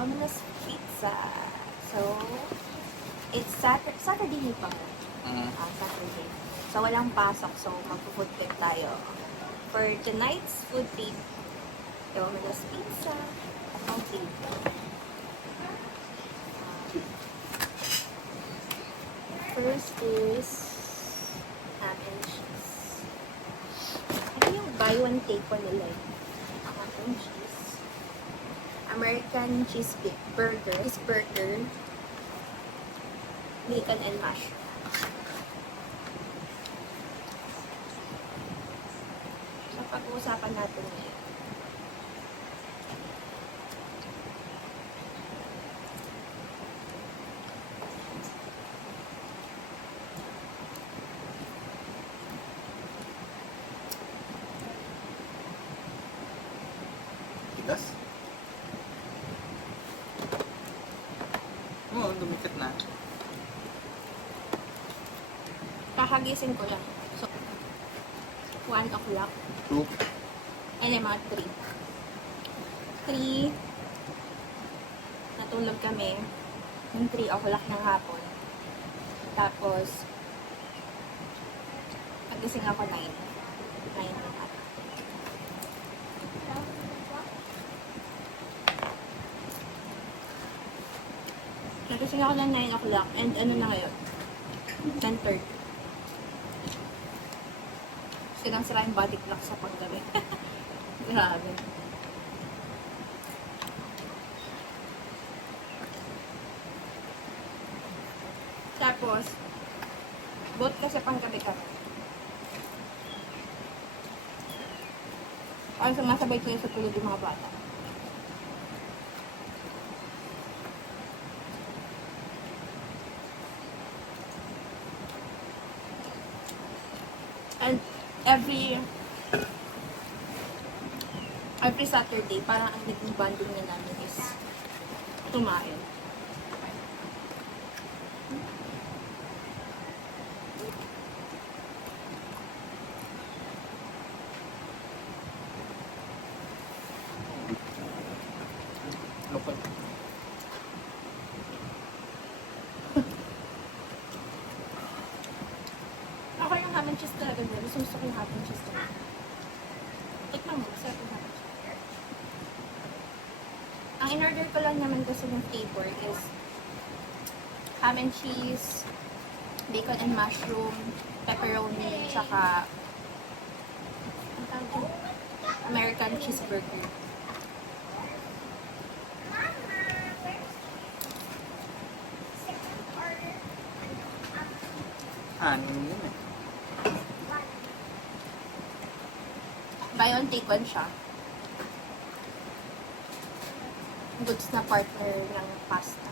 Domino's Pizza. So, it's Saturday pa. Saturday. So, walang pasok. So, mag-food trip tayo. For tonight's food trip, Domino's Pizza. Okay. First is ham and cheese. Ano yung buy one take one nila? Ham and cheese. American burger, bacon and mushroom. So, pag-uusapan natin ngayon. Tigas? Oo, dumikit na. Kakagising ko lang. So, 1 o'clock. 2. And then mga 3. 3, natulog kami ng 3 o'clock ng hapon. Tapos, nagising ako 9. 9 ng hapon. Nagising ako ng 9 o'clock and ano na ngayon? 10:30. Sinang-sira yung body clock sa panggabi. Grabe. Tapos, both kasi panggabi kami. Ay, sumasabay sila sa tulog yung mga bata. And every Saturday, parang ang naging bonding na namin is kumain. Lupot. Ako yung ham and cheese talaga nila. Gusto ko yung ham and cheese talaga. Tikman mo, masarap yung ham and cheese. Ang in-order ko lang naman kasi ng flavor is ham and cheese, bacon and mushroom, pepperoni, tsaka ang tawag dyan? American cheeseburger. Anim yun eh. Buy one, take one siya. Goods na partner ng pasta.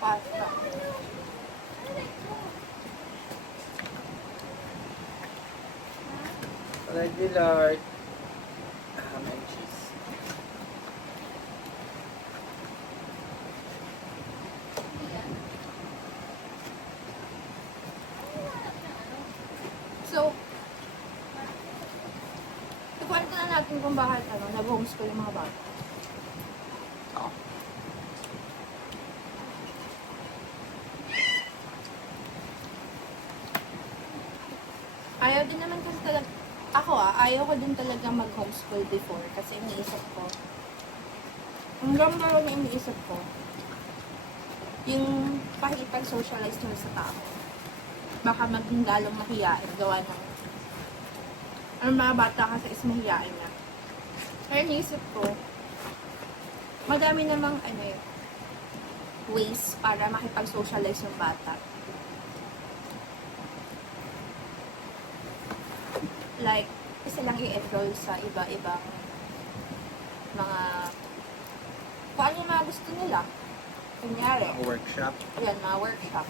Pasta. Regular ham and cheese. So, ikwento na natin kung bakit nag-homeschool yung mga bata. Oo. Ayaw din naman kasi talaga, ayaw ko din talaga mag-homeschool before kasi iniisip ko, hanggang meron na iniisip ko, yung pakikipag-socialize nyo sa tao, baka maging lalong mahiyain, gawa ng, ang mga bata kasi is mahiyain na. Kaya iniisip ko, madami namang ways para makipag-socialize yung bata. Like, silang i-enroll sa iba-ibang mga kung ano yung mga gusto nila. Kunyari, Mga workshop. yan, mga workshop.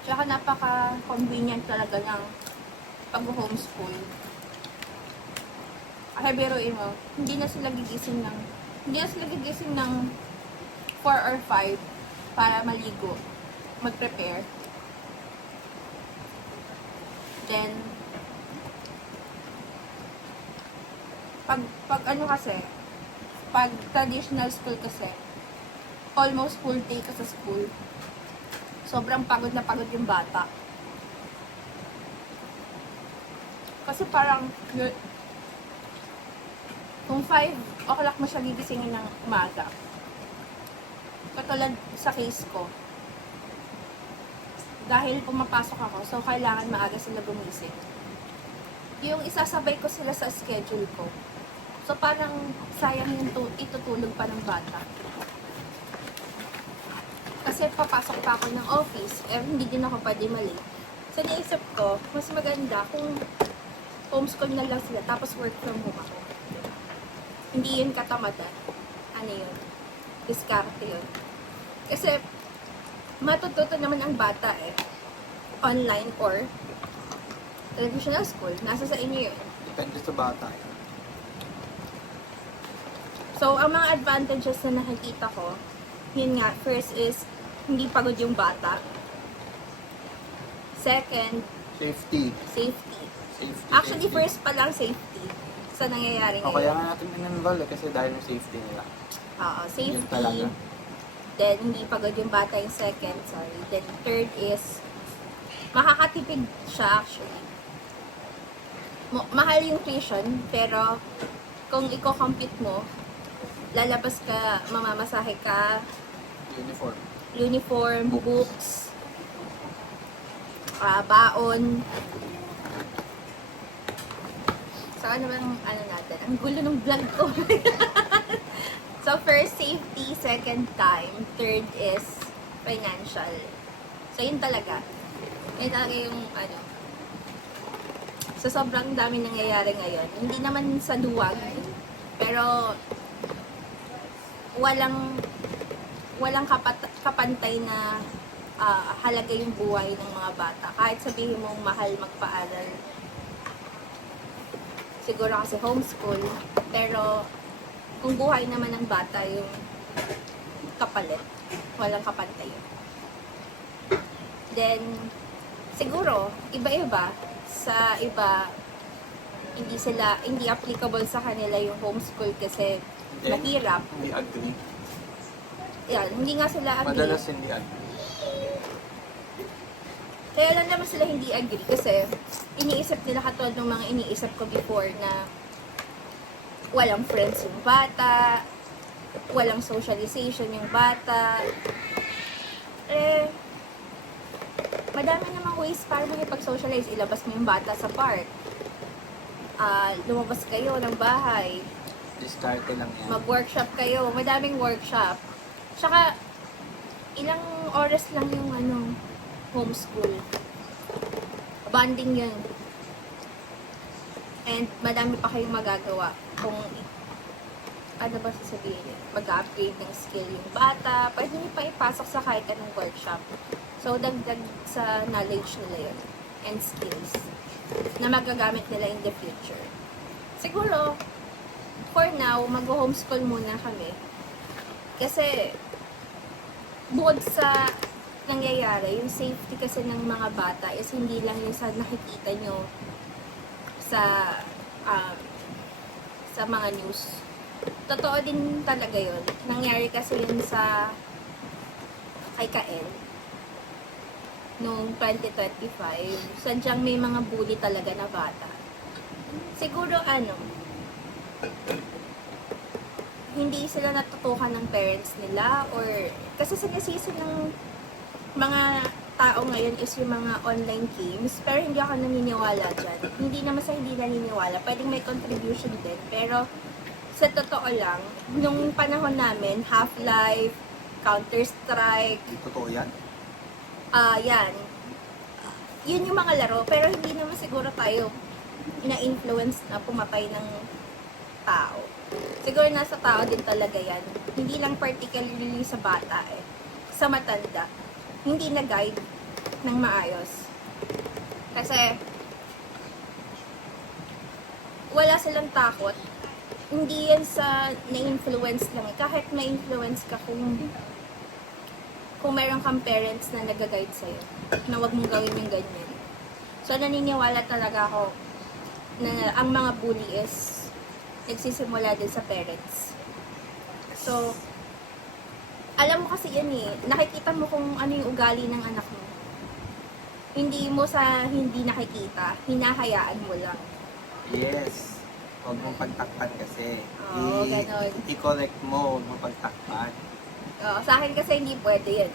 Tsaka napaka-convenient talaga ng pag-homeschool. Kasi biruin mo, hindi na sila gigising ng 4 or 5 para maligo, mag-prepare. Then, pag ano kasi, pag traditional school kasi, almost full day ka sa school. Sobrang pagod na pagod yung bata. Kasi parang, kung 5 o'clock mo siya gigisingin ng umaga, katulad sa case ko, dahil pumapasok ako, so kailangan maaga sila gumising. Yung isasabay ko sila sa schedule ko. So parang sayang yung itutulog pa ng bata. Kasi papasok pa ako ng office, hindi din ako pwede mali. So naisip ko, mas maganda kung homeschool na lang sila, tapos work from home ako. Hindi yun katamatan. Ano yun? Diskarte yun. Kasi matututo naman ang bata online or traditional school. Nasa sa inyo yun. Depende sa bata. So, ang mga advantages na nakikita ko, yun nga, first is, hindi pagod yung bata. Second, Safety. safety. Safety. Actually, safety. first pa lang safety sa nangyayari O kaya ngayon. nga natin in-enroll kasi dahil yung safety nila. Oo, Yun talaga. safety. Then, hindi pagod yung bata yung second, sorry. Then, third is, makakatipid siya actually. Mahal yung tuition, pero kung i-compute mo, lalabas ka, mamamasahe ka, uniform, books, baon. So, ano bang ano natin? Ang gulo ng vlog ko. So, first, safety. Second, time. Third is financial. So, yun talaga. Yun talaga yung, ano, sa sobrang dami nangyayari ngayon. Hindi naman sa duwag, pero walang kapantay na halaga yung buhay ng mga bata. Kahit sabihin mong mahal magpaaral. Siguro kasi homeschool, pero kung buhay naman ng bata yung kapalit, walang kapantay. Then, siguro, iba-iba. Sa iba, hindi applicable sa kanila yung homeschool kasi mahirap. Hindi agree. Yan, hindi nga sila agree. Madalas hindi agree. Kaya lang naman sila hindi agree kasi iniisip nila katulad ng mga iniisip ko before na walang friends yung bata, walang socialization yung bata. Madami namang ways para makipag-socialize. Ilabas mo yung bata sa park. Lumabas kayo ng bahay. Discarte lang yan. Mag-workshop kayo. Madaming workshop. Tsaka, ilang oras lang yung homeschool. Bonding yun. And madami pa kayong magagawa kung ano ba sasabihin yun? Mag-upgrade ng skill yung bata. Pwede nyo pa ipasok sa kahit anong workshop. So, dagdag sa knowledge nila yun. And skills. Na magagamit nila in the future. Siguro, for now, mag-homeschool muna kami. Kasi, bukod sa nangyayari, yung safety kasi ng mga bata is hindi lang yung sa nakikita nyo sa mga news. Totoo din talaga yun. Nangyari kasi yun kay Kael noong 2025. Sadyang may mga bully talaga na bata. Siguro hindi sila natutukan ng parents nila or kasi sinisisi ng mga tao ngayon is yung mga online games, pero hindi ako naniniwala dyan. Hindi naman sa hindi naniniwala, pwedeng may contribution din, pero sa totoo lang, nung panahon namin, Half-Life, Counter-Strike, Totoo yan? yan. Yun yung mga laro, pero hindi naman siguro tayo na-influence na pumatay ng tao. Siguro nasa tao din talaga yan. Hindi lang particularly sa bata sa matanda. Hindi na-guide ng maayos. Kasi, wala silang takot. Hindi yan sa na-influence lang. Kahit ma-influence ka kung meron kang parents na nag-guide sa'yo, na wag mong gawin yung ganyan. So, naniniwala talaga ako na ang mga bully is nagsisimula din sa parents. So, alam mo kasi yan eh, nakikita mo kung ano yung ugali ng anak mo. Hindi mo sa hindi nakikita, hinahayaan mo lang. Yes. Huwag mong pagtakpan kasi. Oo, ganon. I-correct mo, huwag mong pagtakpan. Sa akin kasi hindi pwede yan.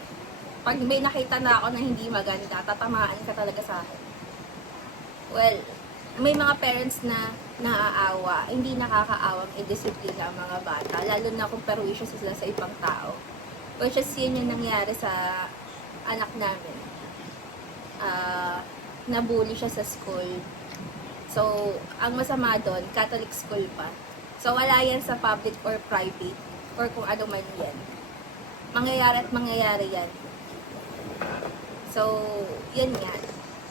Pag may nakita na ako na hindi maganda, tatamaan ka talaga sa akin. Well, may mga parents na naaawa, hindi nakakaawang i-disiplina ang mga bata, lalo na kung perwisyo sila sa ibang tao. Which is yun yung nangyari sa anak namin. Nabully siya sa school. So, ang masama doon, Catholic school pa. So, wala yan sa public or private or kung ano man yan. Mangyayari at mangyayari yan. So, yun nga.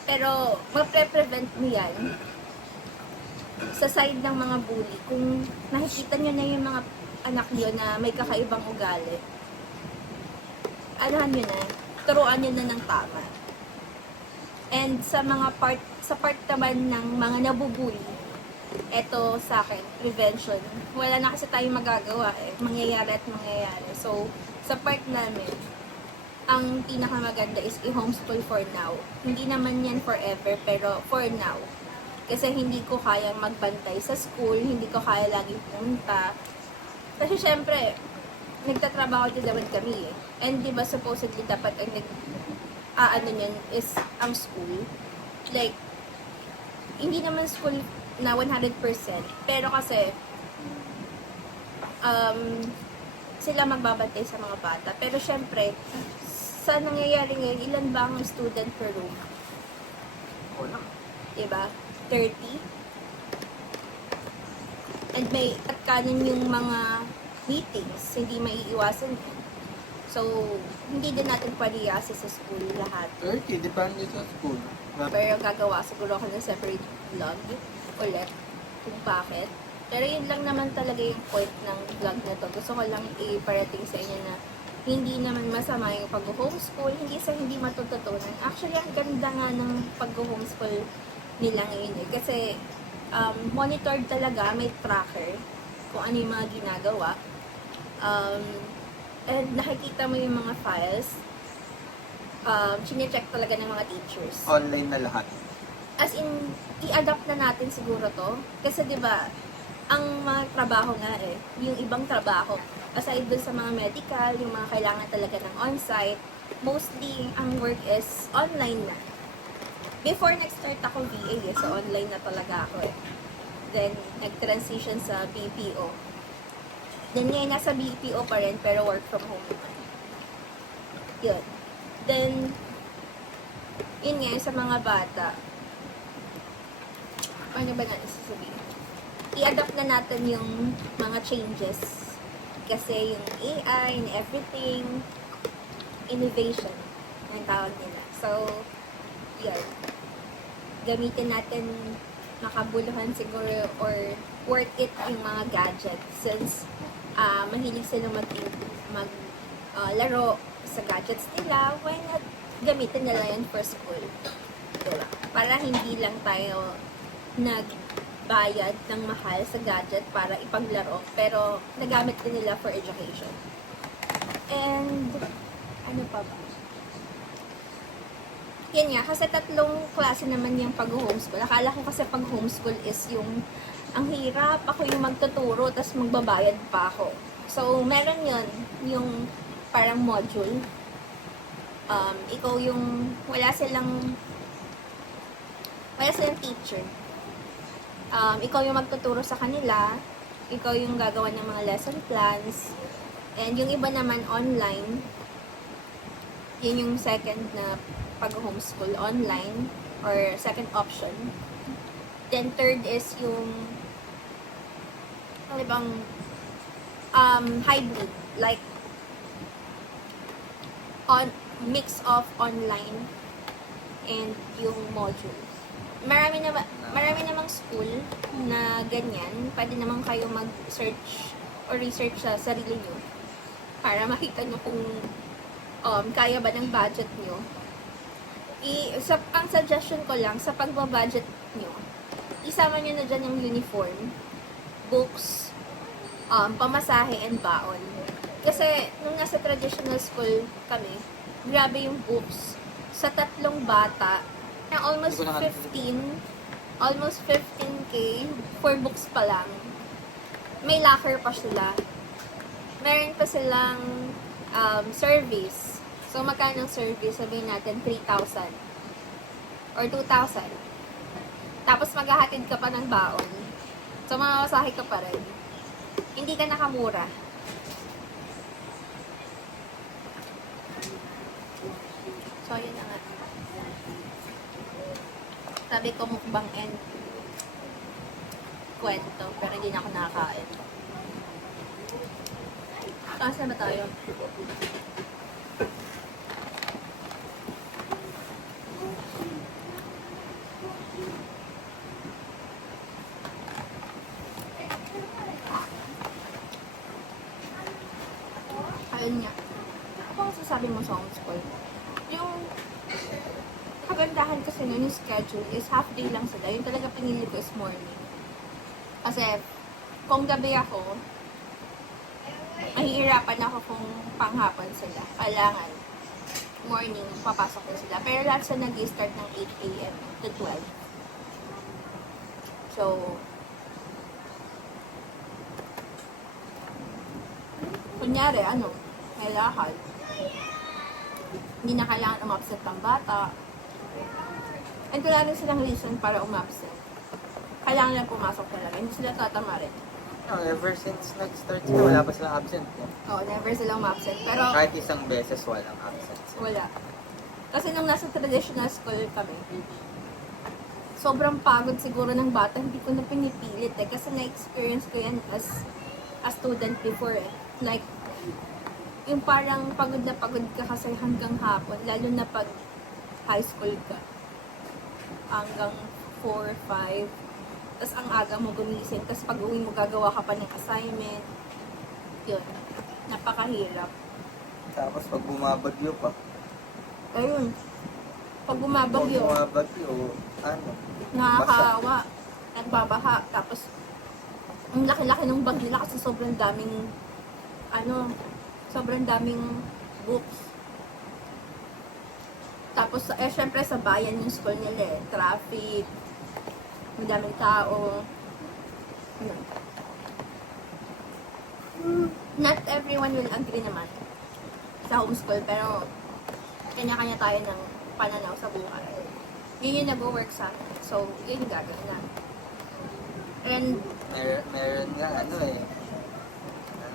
Pero, mapre-prevent mo yan sa side ng mga bully. Kung nakikita nyo na yung mga anak nyo na may kakaibang ugali, anuhan nyo na, turuan nyo na ng tama. And sa part naman ng mga nabubuli, eto sa akin, prevention. Wala na kasi tayong magagawa eh. Mangyayari at mangyayari. So, sa part namin, ang pinakamaganda is i-homeschool for now. Hindi naman yan forever, pero for now. Kasi hindi ko kayang magbantay sa school, hindi ko kaya lagi pumunta. Kasi syempre, nagtatrabaho din naman kami eh. And di ba supposedly dapat ang ano niyan is ang school. Like, hindi naman school na 100%. Pero kasi, sila magbabantay sa mga bata. Pero syempre, sa nangyayari ngayon, ilan ba ang student per room? Wala. Diba? 30. And may at kanan yung mga meetings, hindi maiiwasan yun. So, hindi din natin pwede i-assess sa school lahat. 30, depende sa school. Pero gagawa siguro ako ng separate vlog ulit kung bakit. Pero yun lang naman talaga yung point ng vlog na to. Gusto ko lang iparating sa inyo na hindi naman masama yung pag-homeschool, hindi sa hindi matututunan. Actually, ang ganda nga ng pag-homeschool nila ngayon eh. Kasi monitored talaga, may tracker kung ano yung mga ginagawa. And nakikita mo yung mga files. Sinecheck talaga ng mga teachers. Online na lahat. As in, i-adapt na natin siguro to. Kasi 'di ba, ang mga trabaho nga eh, yung ibang trabaho, aside dun sa mga medical, yung mga kailangan talaga ng on-site, mostly ang work is online na. Before nag-start ako VA eh, so online na talaga ako eh. Then, nag-transition sa BPO. Then ngayon, nasa BPO pa rin, pero work from home naman. Yun. Then, yun nga, sa mga bata, ano ba natin sasabihin? I-adapt na natin yung mga changes. Kasi yung AI and everything, innovation, ang tawag nila. So, yun. Gamitin natin makabuluhan siguro or worth it yung mga gadgets since mahilig sila laro sa gadgets nila, why not gamitin nila yan for school? Diba? Para hindi lang tayo nagbayad ng mahal sa gadget para ipaglaro, pero nagamit din nila for education. And, ano pa ba? Yan nga, kasi tatlong klase naman yung pag-homeschool. Akala ko kasi pag-homeschool is yung ang hirap, ako yung magtuturo, tapos magbabayad pa ako. So, meron yun, yung parang module. Ikaw yung, wala silang teacher. Ikaw yung magtuturo sa kanila, ikaw yung gagawa ng mga lesson plans, and yung iba naman online, yun yung second na pag-homeschool online, or second option. Then, third is yung ano bang hybrid, like mix of online and yung modules. Marami namang school na ganyan. Pwede naman kayo mag-search or research sa sarili nyo para makita nyo kung kaya ba ng budget nyo. Ang suggestion ko lang, sa pagbabudget nyo, isama nyo na dyan yung uniform, books, pamasahe, and baon. Kasi, nung nasa traditional school kami, grabe yung books. Sa 3 bata, na almost Hindi ko na- 15K for books pa lang. May locker pa sila. Meron pa silang service. So, magkano ang service? Sabihin natin, 3,000 or 2,000. Tapos, maghahatid ka pa ng baon. So, mamasahe ka pa rin. Hindi ka nakamura. So, yun na nga. Sabi ko mukbang and kwento, pero hindi na ako nakakain. Saan ba tayo? Ayun nga. Ano ang sasabi mo sa homeschool? Yung kagandahan kasi nun, yung schedule is half day lang sila. Yung talaga pinili ko is morning. Kasi, kung gabi ako, mahihirapan ako kung panghapon sila. Kailangan, morning, papasok na sila. Pero lahat sa nag-start ng 8 a.m. to 12. So, kunyari, may lakad. Hindi na kailangan umabsent ng bata. And wala rin silang reason para umabsent. Kailangan lang pumasok talaga. Hindi sila tatama rin. No, ever since nag-start sila, wala pa silang absent. Oo, never silang umabsent. Pero, Kahit isang beses walang absent sila. wala. Kasi nung nasa traditional school kami, sobrang pagod siguro ng bata. Hindi ko na pinipilit eh. Kasi na-experience ko yan as a student before eh. Like, yung parang pagod na pagod ka kasi hanggang hapon. Lalo na pag high school ka. Hanggang 4, 5. Tapos ang aga mo gumising. Tapos pag uwi mo gagawa ka pa ng assignment. Yun. Napakahirap. Tapos pag bumabagyo pa. Ayun. Pag Pag bumabagyo, bumabagyo, nakakawa. Nagbabaha. Tapos, ang laki-laki ng bag nila kasi sobrang daming, sobrang daming books. Tapos, syempre sa bayan yung school nila eh. Traffic, madaming tao. Ano. Not everyone will agree naman sa homeschool, pero kanya-kanya tayo ng pananaw sa buhay. Yun yung nag-work sa akin. So, yun yung gagawin na. And, meron nga ano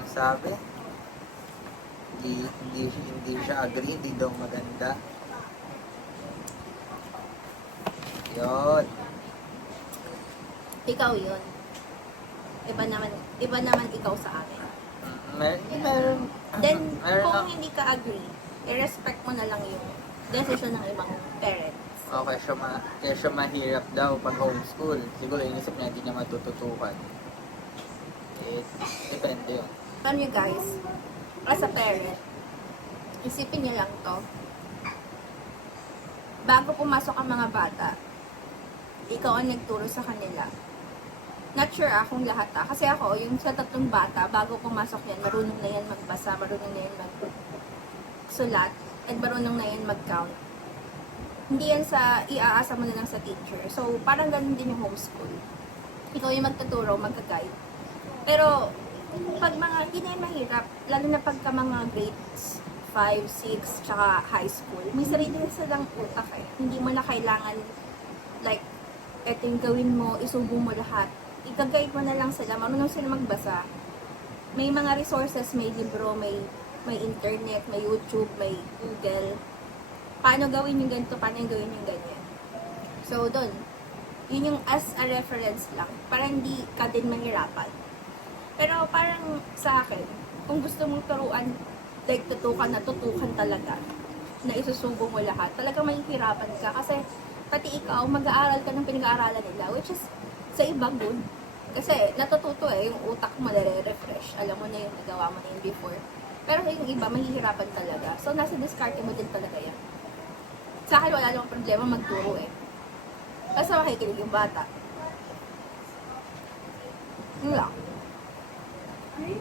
sabi? Hindi siya agree, hindi daw maganda. Yun. ikaw yun. Iba naman ikaw sa akin. Meron. Then, Meron kung lang. hindi ka agree, i-respect mo na lang yung decision ng ibang parents. Okay, kaya siya mahirap daw pag homeschool. Siguro inisip niya hindi niya matututukan. Depende yun. Alam nyo guys, as a parent, isipin nyo lang to. Bago pumasok ang mga bata, ikaw ang nagturo sa kanila. Not sure kung lahat Kasi ako, yung sa 3 bata, bago pumasok yan, marunong na yan magbasa, marunong na yan magsulat, at marunong na yan mag-count. Hindi yan sa iaasa mo na lang sa teacher. So, parang ganun din yung homeschool. Ikaw yung magtuturo, magka-guide. Pero, pag hindi na yan mahirap, lalo na pagka mga grades 5, 6, tsaka high school, may sarili na silang utak eh. Hindi mo na kailangan, like, eto yung gawin mo, isubo mo lahat. I-guide mo na lang sila, marunong sila magbasa. May mga resources, may libro, may internet, may YouTube, may Google. Paano gawin yung ganito, paano yung gawin yung ganyan. So, doon. Yun yung as a reference lang. Para hindi ka din mahirapan. Pero parang sa akin, kung gusto mong turuan, like tutukan talaga, na isusubo mo lahat, talagang mahihirapan ka. Kasi pati ikaw, mag-aaral ka ng pinag-aaralan nila, which is sa iba good. Kasi natututo yung utak mo nare-refresh. Alam mo na yung nagawa mo na yun before. Pero yung iba, mahihirapan talaga. So, nasa discarte mo din talaga yan. Sa akin, wala namang problema magturo Basta makikinig yung bata. Yun lang.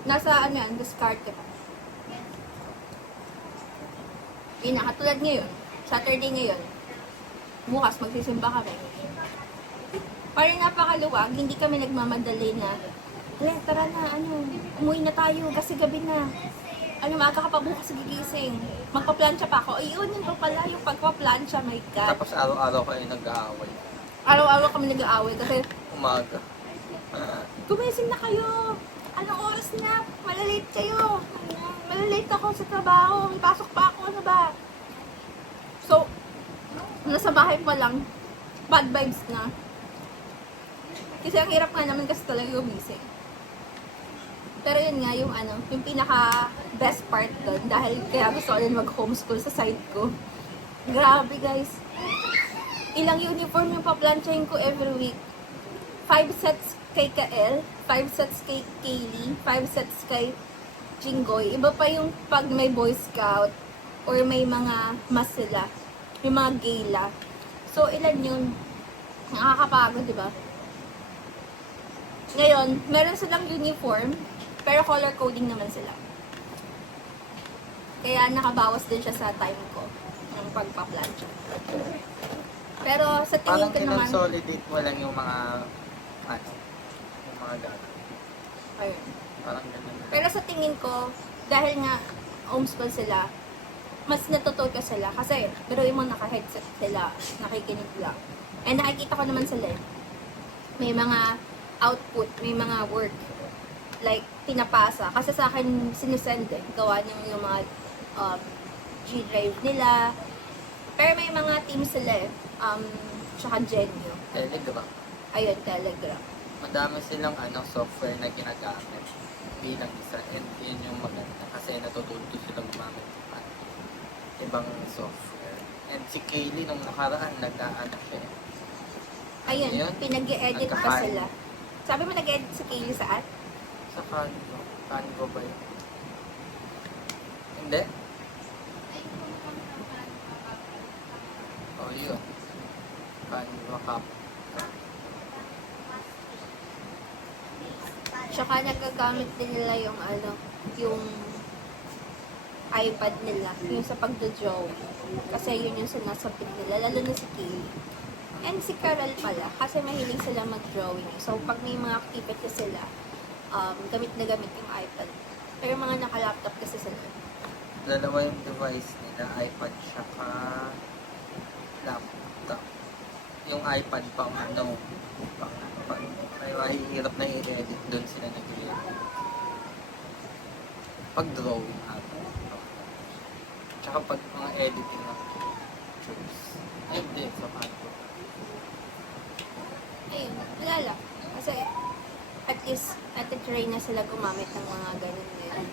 Nasa ano yan, discarte pa. Yun na, katulad ngayon, Saturday ngayon, bukas magsisimba kami. Parang napakaluwag, hindi kami nagmamadali na, tara na, umuwi na tayo kasi gabi na. Maaga ka pa bukas gigising. Magpa-plancha pa ako. Ayun, yun pa pala yung pagpa-plancha, my God. Tapos araw-araw kayo nag-aaway. Araw-araw kami nag-aaway kasi Umaga. gumising na kayo. Anong oras na? Malalate kayo. Malalate ako sa trabaho. May pasok pa ako. Ano ba? So, nasa bahay pa lang, bad vibes na. Kasi ang hirap nga naman kasi talaga gumising. Pero yun nga, yung pinaka best part doon, dahil kaya gusto ko rin mag-homeschool sa side ko. Grabe guys. Ilang uniform yung pa-planchahin ko every week. 5 sets kay Kael, 5 sets kay Kaylee, 5 sets kay Jinggoy. Iba pa yung pag may Boy Scout or may mga mas sila, yung mga gala. So, ilan yun? Nakakapagod, di ba? Ngayon, meron silang uniform, pero color coding naman sila. Kaya nakabawas din siya sa time ko ng pagpa-plancha. Pero sa tingin Parang ko naman, kinonsolidate mo lang yung mga gagawin. ayun. Parang ganun. Pero sa tingin ko, dahil nga homeschool sila, mas natututo sila. Kasi, biruin mo naka-headset sila, nakikinig lang. And nakikita ko naman sila, may mga output, may mga work. Like, pinapasa. Kasi sa akin, sinusend gawa niyo yung mga G-Drive nila. Pero may mga team sila tsaka Genio. Telegram. Ayun, Telegram. Madami silang software na ginagamit bilang isa. And yun yung maganda. Kasi natututo sila gumamit ng ibang software. And si Kaylee nung nakaraan, siya. Ayun, Ayun, pinag-edit pa nagka-high. sila. Sabi mo nag-edit si Kaylee saan? Sa Canva. Canva ba yun? Hindi? Oh, yun. Canva Cap. Tsaka nagagamit din nila yung yung iPad nila, yung sa pagdo-drawing. Kasi yun yung sinasabit nila, lalo na si Kaylee. And si Carol pala, kasi mahilig sila mag-drawing. So, pag may mga activity sila, gamit na gamit yung iPad. Pero mga naka-laptop kasi sila. Dalawa yung device nila, iPad tsaka laptop. Yung iPad pang may mahihirap na i-edit doon sila nag-edit. Pag-drawing tsaka pag mga editing ng pictures. Ay, hindi, sa Canva. Ayun, wala lang. Kasi, at least, try na sila gumamit ng mga ganun din.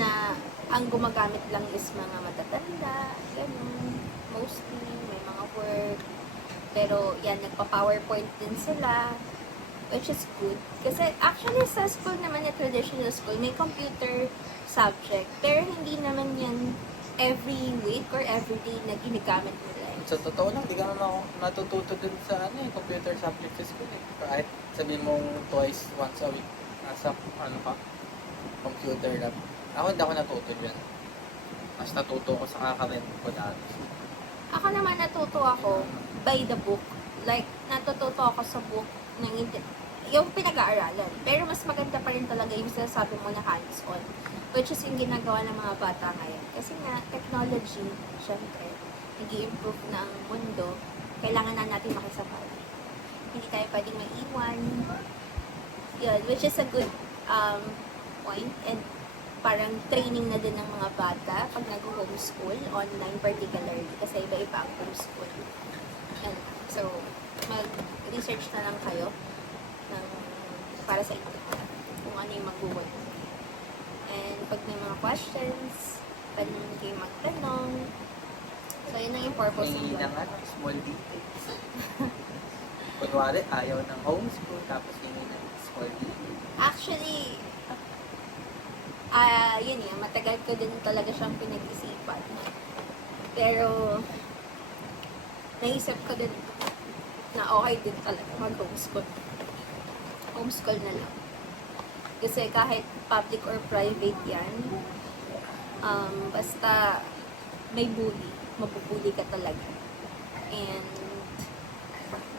Na, ang gumagamit lang is mga matatanda, ganun. Mostly, may mga work. Pero, yan, nagpa-PowerPoint din sila. Which is good. Kasi, actually, sa school naman, na traditional school, may computer subject. Pero, hindi naman yan every week or every day na ginagamit nila. Sa totoo lang, di ka naman matututo dun sa computer subject sa school eh. Kahit sabihin mong once a week, nasa computer lab. Ako hindi ako natuto dyan. Mas natuto ko sa kakarent ko dati. Ako naman natuto ako by the book. Like, natututo ako sa book ng yung pinag-aaralan. Pero mas maganda pa rin talaga yung sinasabi mo na hands-on. Which is yung ginagawa ng mga bata ngayon. Kasi nga, technology, syempre, nag-i-improve na ang mundo. Kailangan na natin makisabay. Hindi tayo pwedeng maiwan. Yun, which is a good point. And parang training na din ng mga bata pag nag-homeschool, online particularly. Kasi iba-iba ang homeschool. And so, mag-research na lang kayo para sa inyo kung ano yung mag-work. And pag may mga questions, pwede naman kayo magtanong. So, yun ang yung purpose ng Hindi vlog. lang small details. Kunwari, ayaw ng homeschool, tapos hindi ng small details. Actually, yun yun, matagal ko din talaga siyang pinag-isipan. Pero, naisip ko din na okay din talaga mag-homeschool. Homeschool na lang. Kasi kahit public or private yan, basta may bully, mapupuli ka talaga. And,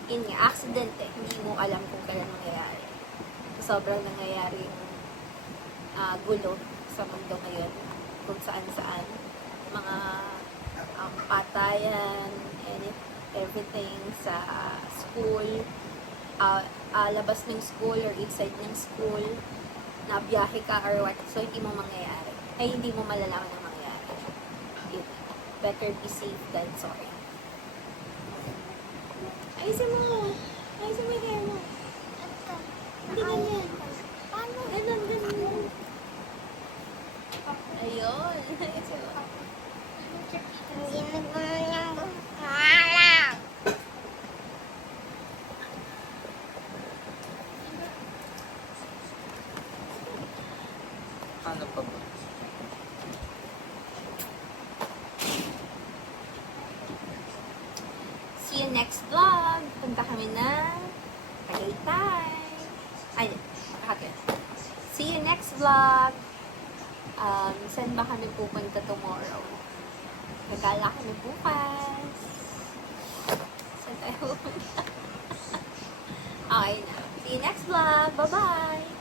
yun nga, accident eh. Hindi mo alam kung kailan mangyayari. Sobrang nangyayaring gulo sa mundo ngayon. Kung saan-saan. Mga patayan, everything sa school, labas ng school or inside ng school, na biyahe ka or what, so hindi mo mangyayari. Ay, hindi mo malalaman ang mangyayari. Better be safe than sorry. Ayusin mo! Ayusin mo yung hair mo. Hindi ganyan. Paano? Ganun, ganun. Ayun. Ayusin mo. Hindi na gano'n yung bukalang. Ano pa ba? See you next vlog. Punta kami na Tagaytay. Ay, bakit? See you next vlog. Saan ba kami pupunta tomorrow? Nagala kami bukas. Saan tayo pupunta? Okay na. See you next vlog. Bye-bye!